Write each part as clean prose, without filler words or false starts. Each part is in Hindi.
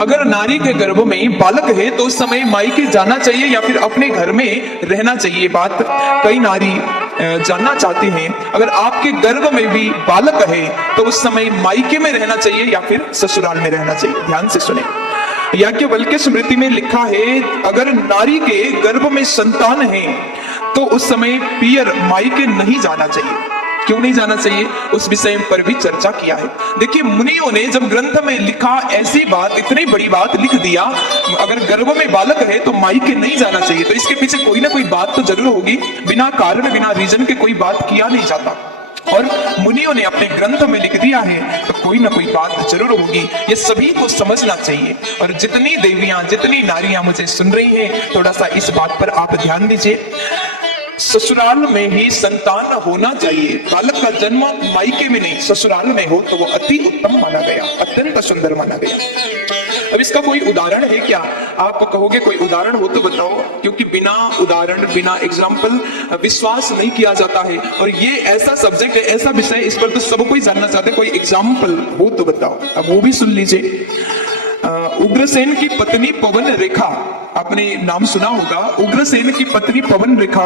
अगर नारी के गर्भ में बालक है तो उस समय मायके जाना चाहिए या फिर अपने घर में रहना चाहिए। बात कई नारी जानना चाहती हैं, अगर आपके गर्भ में भी बालक है तो उस समय मायके में रहना चाहिए या फिर ससुराल में रहना चाहिए। ध्यान से सुने, याज्ञवल्क्य स्मृति में लिखा है, अगर नारी के गर्भ में संतान है तो उस समय पियर मायके नहीं जाना चाहिए। क्यों नहीं जाना चाहिए, उस विषय पर भी चर्चा किया है। देखिए, मुनियों ने जब ग्रंथ में लिखा, ऐसी बात, इतनी बड़ी बात लिख दिया, अगर गर्भ में बालक है तो मायके नहीं जाना चाहिए, तो इसके पीछे कोई ना कोई बात तो जरूर होगी। बिना कारण, बिना रीजन के कोई बात किया नहीं जाता, और मुनियों ने अपने ग्रंथ में लिख दिया है तो कोई ना कोई बात जरूर होगी। ये सभी को समझना चाहिए। और जितनी देवियां, जितनी नारियां मुझे सुन रही हैं, थोड़ा सा इस बात पर आप ध्यान दीजिए। ससुराल में ही संतान होना चाहिए। बालक का जन्म मायके में नहीं, ससुराल में हो तो वो अति उत्तम माना गया, अत्यंत सुंदर माना गया। अब इसका कोई उदाहरण है क्या? आप कहोगे कोई उदाहरण हो तो बताओ, क्योंकि बिना उदाहरण, बिना एग्जाम्पल विश्वास नहीं किया जाता है। और ये ऐसा सब्जेक्ट है, ऐसा विषय, इस पर तो सब कोई जानना चाहते हैं। कोई एग्जाम्पल हो तो बताओ। अब वो भी सुन लीजिए। उग्रसेन की पत्नी पवन रेखा, आपने नाम सुना होगा। उग्रसेन की पत्नी पवन रेखा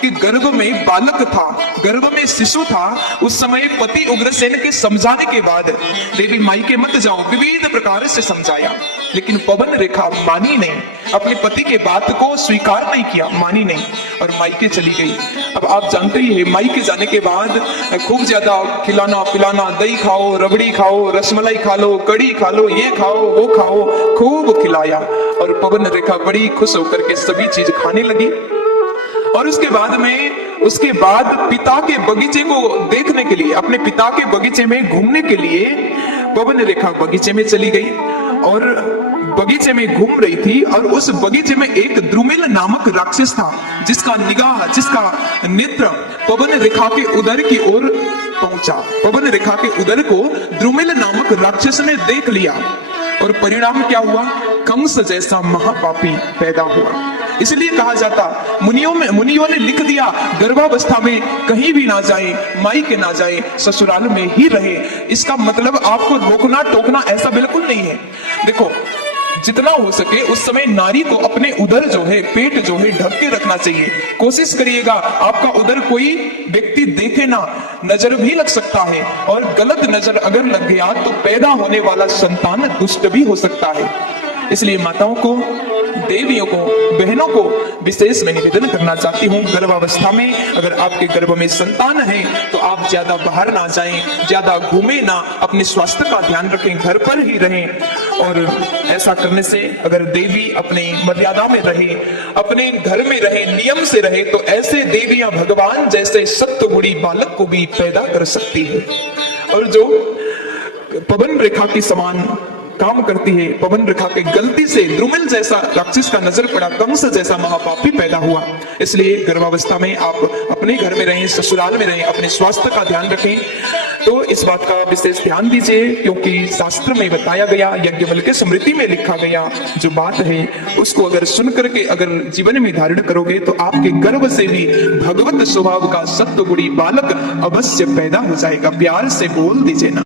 के गर्भ में बालक था, गर्भ में शिशु था। उस समय पति उग्रसेन के समझाने के बाद, देवी मायके मत जाओ, विविध प्रकार से समझाया, लेकिन पवन रेखा मानी नहीं, अपने पति के बात को स्वीकार नहीं किया, मानी नहीं और मायके चली गई। अब आप जानते ही है, मायके जाने के बाद खूब ज्यादा खिलाना पिलाना, दही खाओ, रबड़ी खाओ, रसमलाई खा लो, कड़ी खा लो, ये खाओ वो खाओ, खूब खिलाया। और पवन रेखा बड़ी खुश होकर के सभी चीज खाने लगी। और उसके बाद पिता के बगीचे को देखने के लिए, अपने पिता के बगीचे में घूमने के लिए पवन रेखा बगीचे में चली गई। और बगीचे में घूम रही थी, और उस बगीचे में एक द्रुमिल नामक राक्षस था, जिसका निगाह, जिसका नेत्र पवन रेखा के उदर की ओर पहुंचा। पवन रेखा के उदर को द्रुमिल नामक राक्षस ने देख लिया, और परिणाम क्या हुआ? कंस जैसा महापापी पैदा हुआ। इसलिए कहा जाता, मुनियों ने लिख दिया, गर्भावस्था में कहीं भी ना जाए, मायके ना जाए, ससुराल में ही रहे। इसका मतलब आपको रोकना टोकना ऐसा बिल्कुल नहीं है। देखो, जितना हो सके उस समय नारी को अपने उदर जो है, पेट जो है, ढक के रखना चाहिए। कोशिश करिएगा आपका उदर कोई व्यक्ति देखे ना, नजर भी लग सकता है, और गलत नजर अगर लग गया तो पैदा होने वाला संतान दुष्ट भी हो सकता है। इसलिए माताओं को, देवियों को, बहनों को विशेष में निवेदन करना चाहती हूँ, गर्भावस्था में अगर आपके गर्भ में संतान है तो आप ज्यादा बाहर ना जाएं, ज्यादा घूमें ना, अपने स्वास्थ्य का ध्यान रखें, घर पर ही रहें। और ऐसा करने से अगर देवी अपने मर्यादा में रहे, अपने घर में रहे, नियम से रहे, तो ऐसे देवियां भगवान जैसे सत्वगुणी बालक को भी पैदा कर सकती है। और जो पवन रेखा के समान काम करती है, पवन रेखा के गलती से द्रुमिल जैसा राक्षस का नजर पड़ा, कंस जैसा महापापी पैदा हुआ। इसलिए गर्भावस्था में आप अपने घर में रहें, ससुराल में रहें, अपने स्वास्थ्य का ध्यान रखें। तो इस बात का विशेष ध्यान दीजिए, क्योंकि शास्त्र में बताया गया, याज्ञवल्क्य स्मृति में लिखा गया जो बात है, उसको अगर सुन करके अगर जीवन में धारण करोगे तो आपके गर्भ से भी भगवत स्वभाव का सत्वगुणी बालक अवश्य पैदा हो जाएगा। प्यार से बोल दीजिए ना।